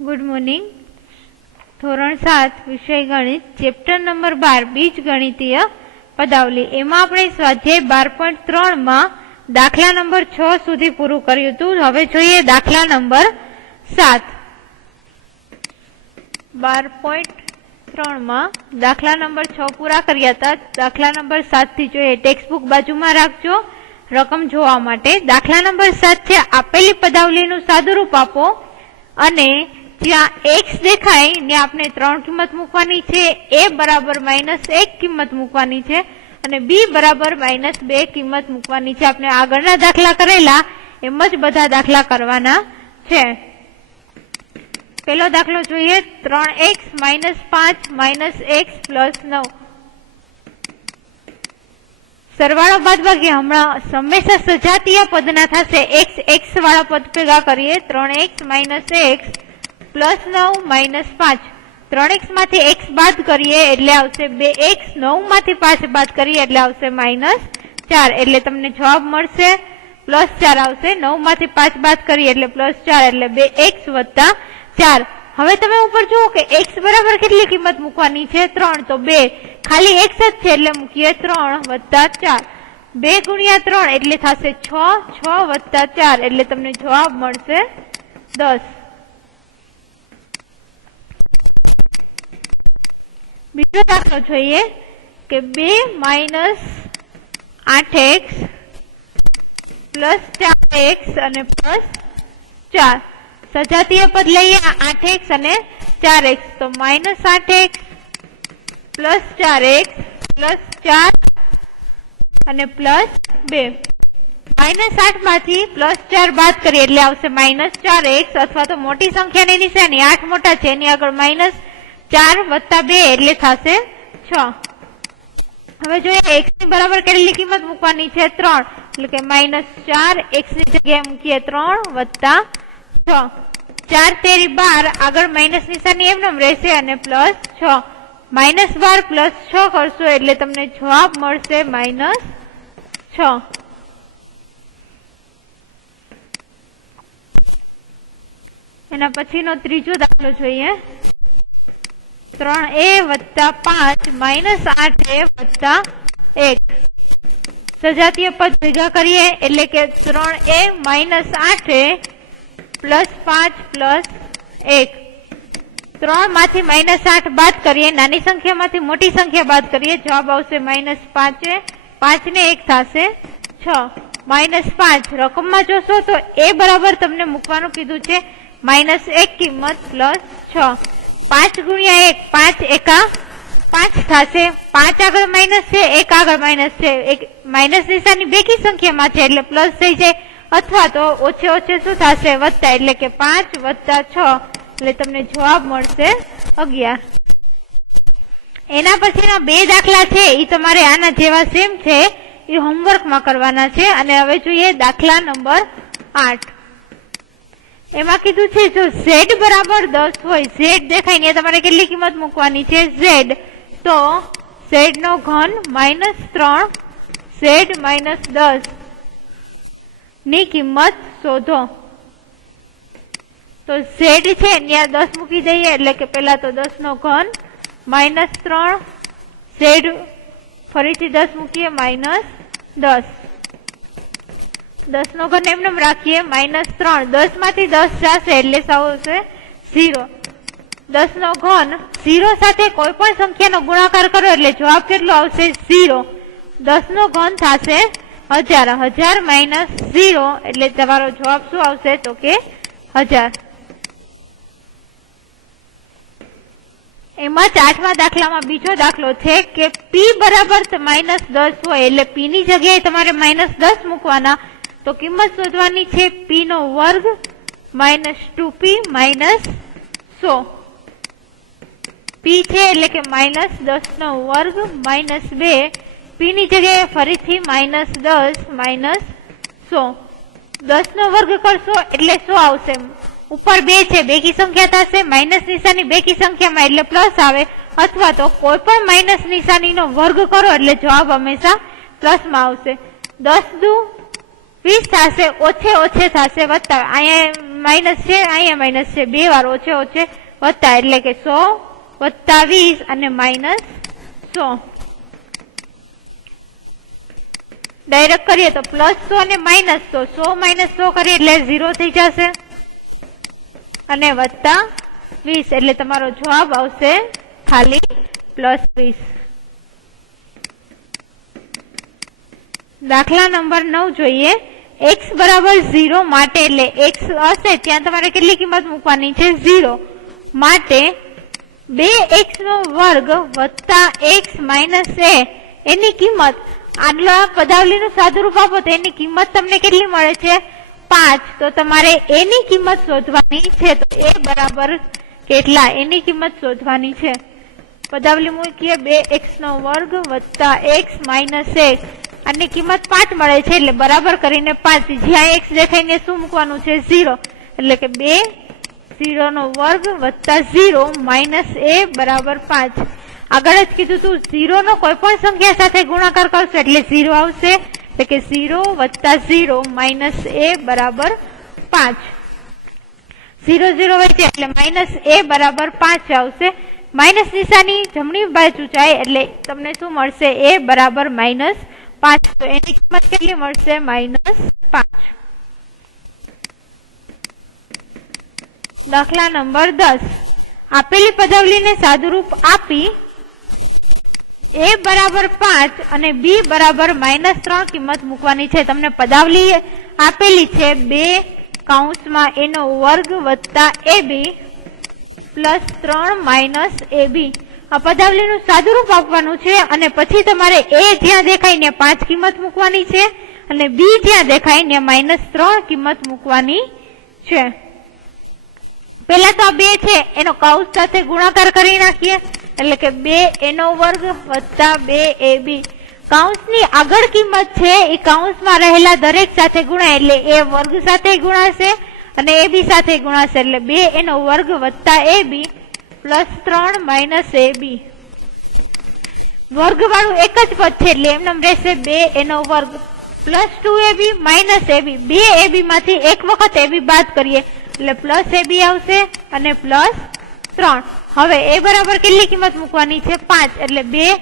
Good morning. धोरण 7 विषय गणित चैप्टर नंबर 12 बीजगणितीय पदावली एमां आपणे स्वाध्याय 12.3 मां दाखला नंबर 6 सुधी पूरुं कर्युं हतुं। हवे जोईए दाखला नंबर 7। 12.3 मां दाखला नंबर 6 पूरा कर्या हता। दाखला नंबर 7 थी जोईए। टेक्स्टबुक बाजुमां राखजो रकम जोवा माटे। दाखला नंबर 7 छे आपेली पदावलीनुं सादुरूप आपो अने ज्यां एक्स देखाय ने आपने 3 किंमत मूकवानी छे। ए बराबर -1 किंमत मूकवानी छे अने बी बराबर -2 किंमत मूकवानी छे। आपने आगळना दाखला करेला एम ज बधा दाखला करवाना छे। पहेलो दाखलो जोईए 3x - 5 - x + 9 सरवाळो बादबाकी हमणा हमेशा सजातीय पदना थशे। x वाळा पद भेगा करीए 3x - x + 9 - 5 3x मांथी x बाद करीए એટલે આવશે 2x 9 मांथी 5 बाद करीए એટલે આવશે -4 એટલે તમને જવાબ મળશે +4 આવશે। 9 मांथी 5 बाद करीए એટલે +4 એટલે 2x + 4। હવે તમે ઉપર જુઓ કે x બરાબર કેટલી કિંમત મૂકવાની છે 3 તો 2 ખાલી x જ છે એટલે મૂકીએ 3 + 4 2 × 3 એટલે થશે 6 6 + 4 એટલે તમને જવાબ મળશે 10। બીજો દાખલો જોઈએ કે 2 - 8x + 4x અને +4 सजातीय पद लईए 8x અને 4x तो -8x + 4x + 4 અને +2 -8 मांथी +4 बाद करीए એટલે આવશે -4x अथवा तो मोटी संख्याની નિશાની 8 મોટા છે એની આગળ -4 + 2 એટલે થશે 6। હવે જોઈએ x ની બરાબર કેટલી કિંમત મૂકવાની છે 3 એટલે કે -4 x ની જગ્યાએ મૂકીએ 3 + 6 4 तेरी 12 आगळ माइनस निशानी एमनेम रहेशे अने +6 -12 + 6 करशो એટલે તમને જવાબ મળશે -6। એના પછીનો ત્રીજો દાખલો જોઈએ 3a + 5 - 8a + 1 સજાતીય પદ ભેગા કરીએ એટલે કે 3a - 8a +5 + 1 3 मांथी -8 बाद करिए नानी संख्या मांथी मोटी संख्या बाद करिए जवाब आवशे -5 5 ने 1 थशे 6 -5 रकम में जोशो तो ए बराबर तमने मूकवानुं कीधुं छे -1 किंमत +6 5 × 1 5 एका 5 थशे 5 आगळ माइनस छे 1 आगळ माइनस छे एक माइनस निशानी बेकी संख्या में छे એટલે प्लस थई जाय अथवा तो ओछे ओछे शुं थशे वत्ता એટલે કે 5 + 6 એટલે તમને જવાબ મળશે 11। એના પછીના બે દાખલા છે ઈ તમારે આના જેવા સેમ છે ઈ હોમવર્ક માં કરવાના છે। અને હવે જોઈએ દાખલા નંબર 8 એમાં કીધું છે જો z બરાબર 10 હોય z દેખાય ને તમારે કેટલી કિંમત મૂકવાની છે z તો z નો ઘન -3 z - 10 ની કિંમત શોધો। तो z છે ત્યાં 10 મૂકી દઈએ એટલે કે પહેલા તો 10 નો ઘન -3 z ફરીથી 10 મૂકીએ -10 10 નો ઘન એમનેમ રાખીએ -3 10 માંથી 10 જશે એટલે આવશે 0 10 નો ઘન 0 સાથે કોઈ પણ સંખ્યાનો ગુણાકાર કરો એટલે જવાબ કેટલો આવશે 0 10 નો ઘન થશે 1000 1000 - 0 એટલે તમારો જવાબ શું આવશે તો કે 1000। એમાં 8મા દાખલામાં બીજો દાખલો છે કે p બરાબર -10 હોય એટલે p ની જગ્યાએ તમારે -10 મૂકવાના તો કિંમત શોધવાની છે p નો વર્ગ -2p - 100 p છે એટલે કે -10 નો વર્ગ -2 p ની જગ્યાએ ફરીથી -10 - 100 10 નો વર્ગ કરશો એટલે શું આવશે ઉપર 2 છે બેકી સંખ્યા થશે માઇનસ નિશાની બેકી સંખ્યામાં એટલે પ્લસ આવે અથવા તો કોઈ પણ માઇનસ નિશાનીનો વર્ગ કરો એટલે જવાબ હંમેશા પ્લસ માં આવશે। 10 દુ 20 થશે ઓછે ઓછે થશે વત્તા અહીંયા માઇનસ છે, અહીંયા માઇનસ છે, 2 વાર ઓછે ઓછે વત્તા એટલે કે 100 વત્તા 20 અને માઇનસ 100. ડાયરેક્ટ કરીએ તો પ્લસ 100 અને માઇનસ 100, 100 માઇનસ 100 કરીએ એટલે 0 થઈ જશે અને વત્તા 20 એટલે તમારો જવાબ આવશે ખાલી પ્લસ 20. દાખલા નંબર 9 જોઈએ. x બરાબર 0 માટે એટલે x હશે ત્યાં તમારે કેટલી કિંમત મૂકવાની છે? 0 માટે 2x નો વર્ગ વત્તા x માઇનસ a એની કિંમત, આટલા પદાવલીનું સાદુરૂપ આપો તો એની કિંમત તમને કેટલી મળે છે? 5. તો તમારે a ની કિંમત શોધવાની છે. તો a બરાબર કેટલા એની કિંમત શોધવાની છે. પદાવલી મૂકીએ 2x નો વર્ગ વત્તા x માઇનસ 1 આની કિંમત 5 મળે છે એટલે બરાબર કરીને 5, જ્યાં x દેખાઈને શું મૂકવાનું છે? 0 એટલે કે 2 0 નો વર્ગ વત્તા 0 માઇનસ a બરાબર 5. આગળ જ કીધું તું 0 નો કોઈ પણ સંખ્યા સાથે ગુણાકાર કરશો એટલે 0 આવશે એટલે કે 0 વત્તા 0 માઇનસ a બરાબર 5. 0 0 વચ્ચે એટલે માઇનસ a બરાબર 5 આવશે. માઇનસ નિશાની જમણી બાજુ જાય એટલે તમને શું મળશે? a બરાબર માઇનસ 5. તો એની કિંમત કેટલી મળશે? માઇનસ 5. દાખલા નંબર 10. આપેલી પદાવલીને સાદુરૂપ આપી a બરાબર 5 અને b બરાબર માઇનસ 3 કિંમત મૂકવાની છે. તમને પદાવલી આપેલી છે 2 કૌંસમાં a નો વર્ગ વત્તા ab પ્લસ 3 માઇનસ ab. આ પદાવલીનું સાદુરૂપ આપવાનું છે અને પછી તમારે a જ્યાં દેખાય ને 5 કિંમત મૂકવાની છે અને b જ્યાં દેખાય ને માઇનસ 3 કિંમત મૂકવાની છે. પેલા તો આ 2 છે એનો કૌંસ સાથે ગુણાકાર કરી નાખીએ એટલે કે 2a નો વર્ગ વત્તા 2ab. કૌંસની આગળ કિંમત છે એ કૌંસમાં રહેલા દરેક સાથે ગુણાય એટલે a વર્ગ સાથે ગુણાશે અને ab સાથે ગુણાશે એટલે 2a નો વર્ગ વત્તા ab પ્લસ 3 માઇનસ ab. વર્ગ વાળું એક જ પદ છે એટલે એમને રહેશે 2a નો વર્ગ plus 2ab minus ab. 2ab માંથી એક વખત ab બાદ કરીએ એટલે પ્લસ ab આવશે અને પ્લસ 3. હવે a બરાબર કેટલી કિંમત મૂકવાની છે? 5 એટલે 2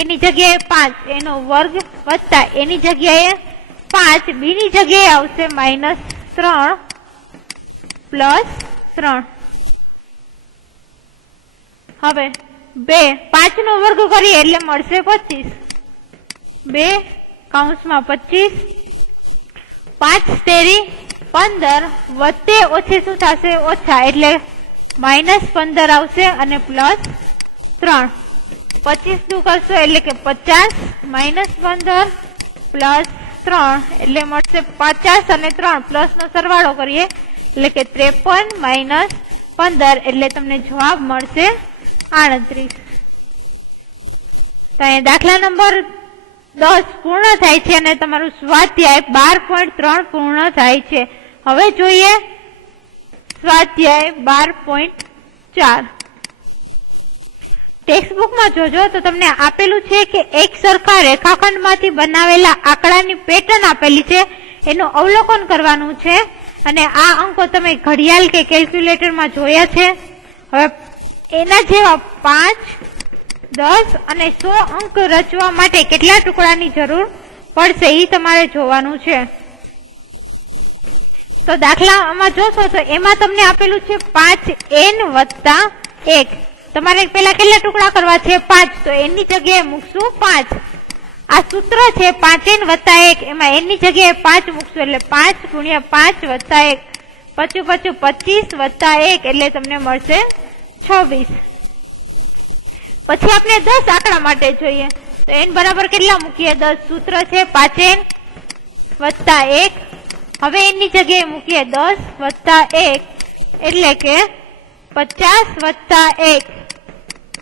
એની જગ્યાએ 5 એનો વર્ગ વત્તા એની જગ્યાએ 5 b ની જગ્યાએ આવશે માઇનસ 3 પ્લસ 3. હવે 5 નો વર્ગ કરીએ એટલે મળશે 25. 2 કૌંસમાં 25 5 તેરી 15 વત્તે ઓછી શું થશે? ઓછા એટલે માઇનસ 15 આવશે અને પ્લસ 3. 25 દુ કરશો એટલે કે 50 માઇનસ 15 પ્લસ 3 એટલે મળશે 50 અને 3 પ્લસ નો સરવાળો કરીએ એટલે કે 53 માઇનસ 15 એટલે તમને જવાબ મળશે 38. તો અહીંયા દાખલા નંબર 10 પૂર્ણ થાય છે અને તમારું સ્વાધ્યાય 12.3 પૂર્ણ થાય છે. હવે જોઈએ સ્વાધ્યાય 12.4. ટેક્સ્ટબુકમાં જોજો તો તમને આપેલું છે કે એક સરખા રેખાખંડમાંથી બનાવેલા આંકડાની પેટર્ન આપેલી છે, એનું અવલોકન કરવાનું છે અને આ અંકો તમે ઘડિયાળ કે કેલ્ક્યુલેટરમાં જોયા છે. હવે એના જેવા 5, 10 અને 100 અંક રચવા માટે કેટલા ટુકડાની જરૂર પડશે એ તમારે જોવાનું છે. તો દાખલામાં જોશો તો એમાં તમને આપેલું છે 5n વત્તા 1. તમારે પેલા કેટલા ટુકડા કરવા છે? 5. તો એની જગ્યાએ મૂકશું 5. આ સૂત્ર છે 5n વત્તા 1, એમાં એની જગ્યાએ 5 મૂકશું એટલે 5 ગુણ્યા 5 વત્તા 1 પચું 25 વત્તા 1 એટલે તમને મળશે 26. પછી આપણે 10 આંકડા માટે જોઈએ તો n બરાબર કેટલા મૂકીએ? 10. સૂત્ર છે 5n વત્તા 1. હવે એની જગ્યાએ મૂકીએ 10 વત્તા 1 એટલે કે 50 વત્તા 1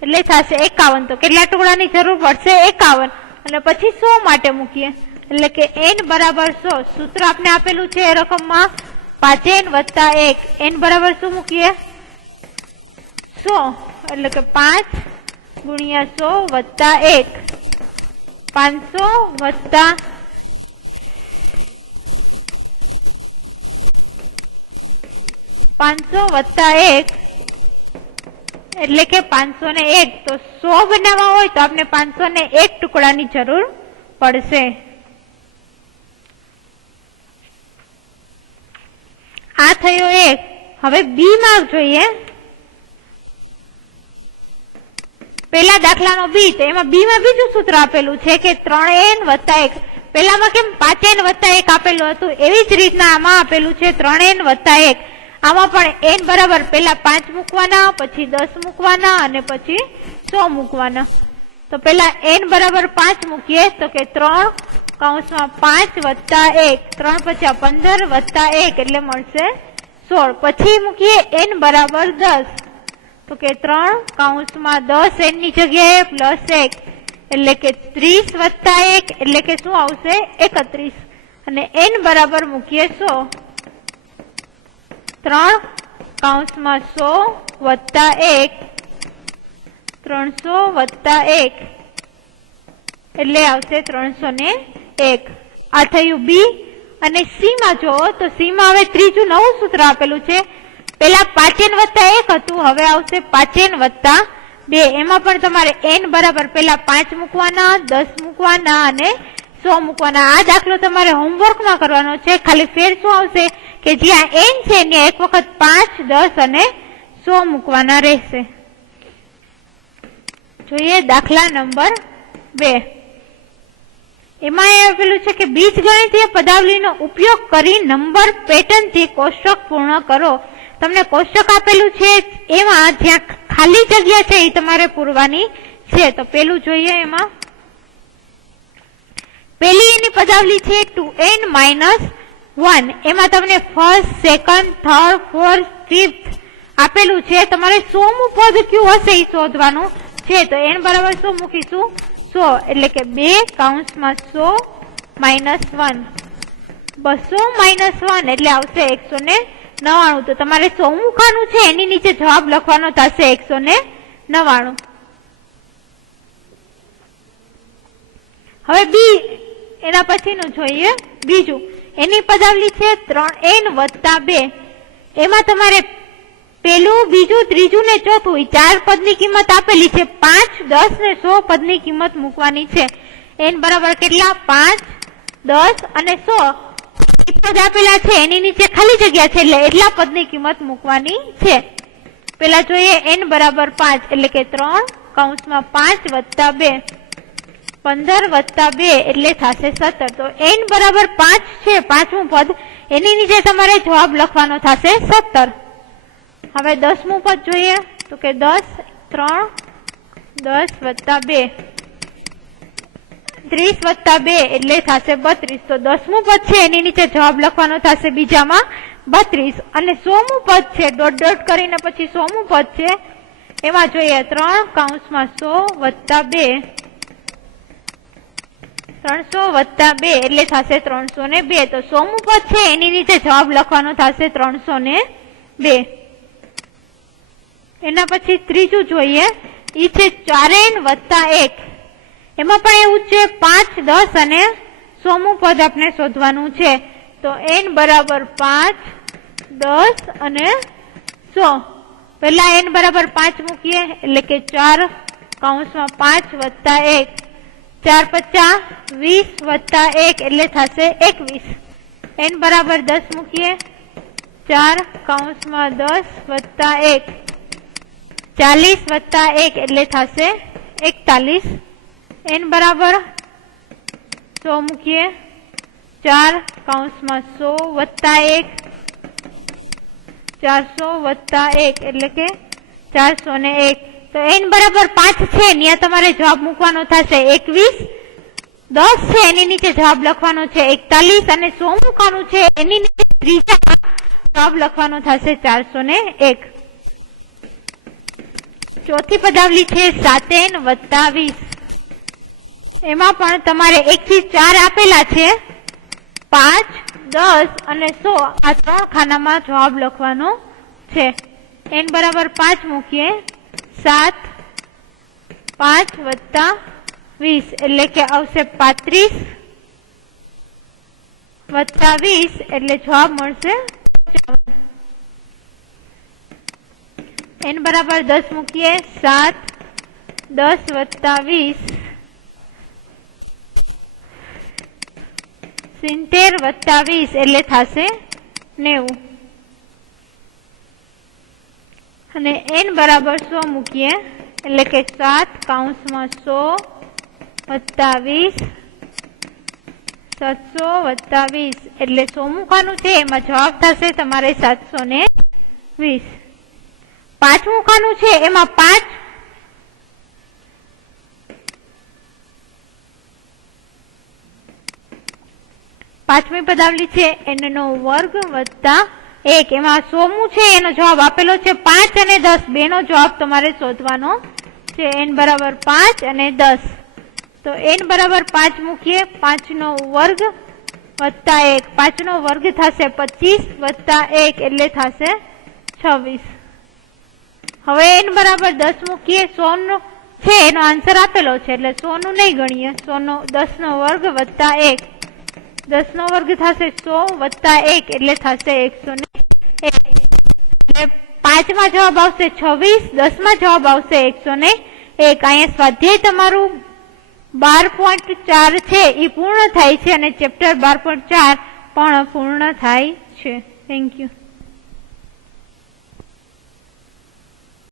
એટલે થશે 51. તો કેટલા ટુકડાની જરૂર પડશે? 51. અને પછી 100 માટે મૂકીએ એટલે કે n બરાબર 100. સૂત્ર આપણે આપેલું છે એ રકમમાં 5n વત્તા 1. n બરાબર શું મૂકીએ? 100 એટલે કે 5 ગુણ્યા 100 વત્તા 1 500 વત્તા 1 500 વત્તા 1 એટલે કે 501. તો 100 બનાવવા હોય તો આપણે 501 ટુકડાની જરૂર પડશે. આ થયો 1. હવે બી માં જોઈએ. પેલા દાખલાનો બી, તો એમાં બી માં બીજું સૂત્ર આપેલું છે કે 3n વત્તા 1. પેલામાં કેમ 5n વત્તા 1 આપેલું હતું, એવી જ રીતના આમાં આપેલું છે 3n વત્તા 1. આમાં પણ n બરાબર પેલા 5 મૂકવાના, પછી 10 મૂકવાના અને પછી 100 મૂકવાના. તો પેલા n બરાબર 5 મૂકીએ તો કે 3 કૌંસમાં 5 વત્તા 1, 3 પચા 15 વત્તા 1 એટલે મળશે 16. પછી મૂકીએ n બરાબર 10 તો કે 3 કૌંસમાં 10 n ની જગ્યાએ પ્લસ 1 એટલે કે 30 વત્તા 1 એટલે કે શું આવશે 31. અને n બરાબર મૂકીએ 100. 3 કૌંસમાં 100 વત્તા 1 300 વત્તા 1 એટલે આવશે 301. આ થયું બી. અને સી માં જો તો સી માં હવે ત્રીજું નવું સૂત્ર આપેલું છે. પેલા 5n વત્તા 1 હતું, હવે આવશે 5n વત્તા 2. એમાં પણ તમારે n બરાબર પેલા 5 મૂકવાના, 10 મૂકવાના અને 100 મૂકવાના. આ દાખલો તમારે હોમવર્કમાં કરવાનો છે. ખાલી ફેર શું આવશે કે જ્યાં n છે ત્યાં એક વખત 5, 10 અને 100 મૂકવાના રહેશે. જોઈએ દાખલા નંબર 2. એમાં એ આપેલું છે કે બીજગણિતીય પદાવલીનો ઉપયોગ કરી નંબર પેટર્ન થી કોષ્ટક પૂર્ણ કરો. તમને કોષ્ટક આપેલું છે, એમાં જ્યાં ખાલી જગ્યા છે એ તમારે પૂરવાની છે. તો પેલું જોઈએ. એમાં પેલી એની પદાવલી છે 2n - 1. એમાં તમને first, second, third, fourth, fifth આપેલું છે. તમારે 100મું પદ કયું હશે એ શોધવાનું છે. તો n બરાબર શું મૂકીશું 100 એટલે કે 2 કૌંસમાં 100 - 1 200 - 1 એટલે આવશે 199. તો તમારે 100 મૂકવાનું છે, એની નીચે જવાબ લખવાનો થશે 199. હવે બી એના પછીનું જોઈએ. બીજું એની પદાવલી છે 3n વત્તા 2. એમાં તમારે પેલું, બીજું, ત્રીજું ને ચોથું એ 4 પદની કિંમત આપેલી છે. 5, 10 ને 100 પદની કિંમત મૂકવાની છે. n બરાબર કેટલા 5, 10 અને 100 પદ આપેલા છે, એની નીચે ખાલી જગ્યા છે એટલે એટલા પદની કિંમત મૂકવાની છે. પેલા જોઈએ n બરાબર 5 એટલે કે 3 કૌંસમાં 5 વત્તા 2 15 વત્તા 2 એટલે થશે 17. તો n બરાબર 5 છે, 5મું પદ, એની નીચે તમારે જવાબ લખવાનો થશે 17. હવે 10મું પદ જોઈએ તો કે 10 3 10 વત્તા 2 30 વત્તા 2 એટલે થશે 32. તો 10મું પદ છે એની નીચે જવાબ લખવાનો થશે બીજામાં 32. અને 100મું પદ છે, ડોટ ડોટ કરીને પછી 100મું પદ છે. એમાં જોઈએ 3 કૌંસમાં 100 વત્તા 2 300 વત્તા 2 એટલે થશે 302. તો 100મું પદ છે એની નીચે જવાબ લખવાનો થશે 302. એના પછી ત્રીજું જોઈએ. ઈ છે 4n વત્તા 1. એમાં પણ એવું છે 5, 10 અને 100મું પદ આપણે શોધવાનું છે. તો n બરાબર 5, 10 અને 100. પેલા n બરાબર 5 મૂકીએ એટલે કે 4 કૌંસમાં 5 વત્તા 1 4 પચા 20 વત્તા 1 એટલે થશે 21. n બરાબર 10 મૂકીએ 4 કૌંસમાં 10 વત્તા 1 40 વત્તા 1 એટલે થશે 41. n બરાબર 100 મૂકીએ 4 કૌંસમાં 100 વત્તા 1 400 વત્તા 1 એટલે કે 401. તો n બરાબર 5 છે, ત્યાં તમારે જવાબ મૂકવાનો થશે 21. 10 છે એની નીચે જવાબ લખવાનો છે 41 અને 100 મૂકવાનું છે એની નીચે ત્રીજા જવાબ લખવાનો થશે 401. ચોથી પદાવલી છે 7n વત્તા 20. એમાં પણ તમારે 1 થી 4 આપેલા છે. 5, 10 અને 100 આ 3 ખાનામાં જવાબ લખવાનો છે. n બરાબર 5 મૂકીએ 7 5 વત્તા 20 એટલે કે આવશે 35 વત્તા 20 એટલે જવાબ મળશે 55. n બરાબર 10 મૂકીએ 7 10 વત્તા 20 70 વત્તા 20 એટલે થશે 90 અને n બરાબર 100 મૂકીએ એટલે કે 7 કૌંસમાં 100 વત્તા 20 700 વત્તા 20 એટલે 100 મૂકવાનું છે, એમાં જવાબ થશે તમારે 720. 5 મૂકવાનું છે, એમાં 5 પાંચમી પદાવલી છે n નો વર્ગ વત્તા 1, એમાં 100 છે એનો જવાબ આપેલો છે 5 અને 10 બે નો જવાબ તમારે શોધવાનો છે. n બરાબર 5 અને 10, તો n બરાબર 5 મૂકીએ 5 નો વર્ગ વત્તા 1, 5 નો વર્ગ થશે 25 વત્તા 1 એટલે થશે 26. હવે n બરાબર 10 મૂકીએ 100 નો છે એનો આન્સર આપેલો છે એટલે 100 નું નહીં ગણીએ, 10 નો વર્ગ વત્તા 1, 10 નો વર્ગ થશે 100 વત્તા 1 એટલે થશે 101. એટલે 5 માં જવાબ આવશે 26, 10 માં જવાબ આવશે 101. અહીંયા સ્વાધ્યાય તમારું 12.4 છે એ પૂર્ણ થાય છે અને ચેપ્ટર 12.4 પણ પૂર્ણ થાય છે. Thank you.